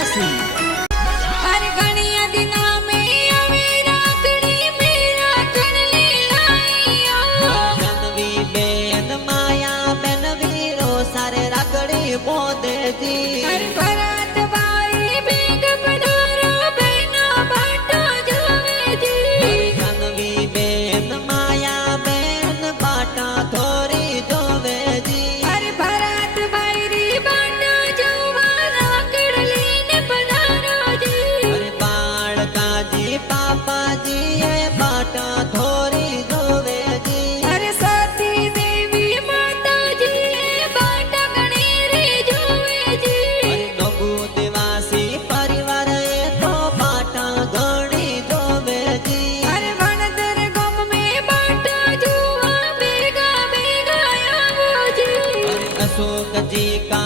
आदिवासी। हर घड़िया दिना में आवे राखड़ी मेरा कण ले लाइयो। बनवी बेन माया बेन वीरो सारे राखड़ी बोदे जी। हर भरत भाई बेग पधारो बहना बाटो जोवे जी। बनवी बेन माया बेन बाटा थोरी जोवे जी। हर भरत भाई री बाटो जोवा राखड़ लीने पधारो जी। अरे बाळका जी पापा जी ये बाटा थोरी जोवे जी। हर सती देवी माता जी बाटा गणी रे जोवे जी। अरे नगु दिवासी परिवार ये तो बाटा घणी जोवे जी। हर वनदर गम में बाटा जुआ बेगा बेगा आवो जी। अरे अशोक जी का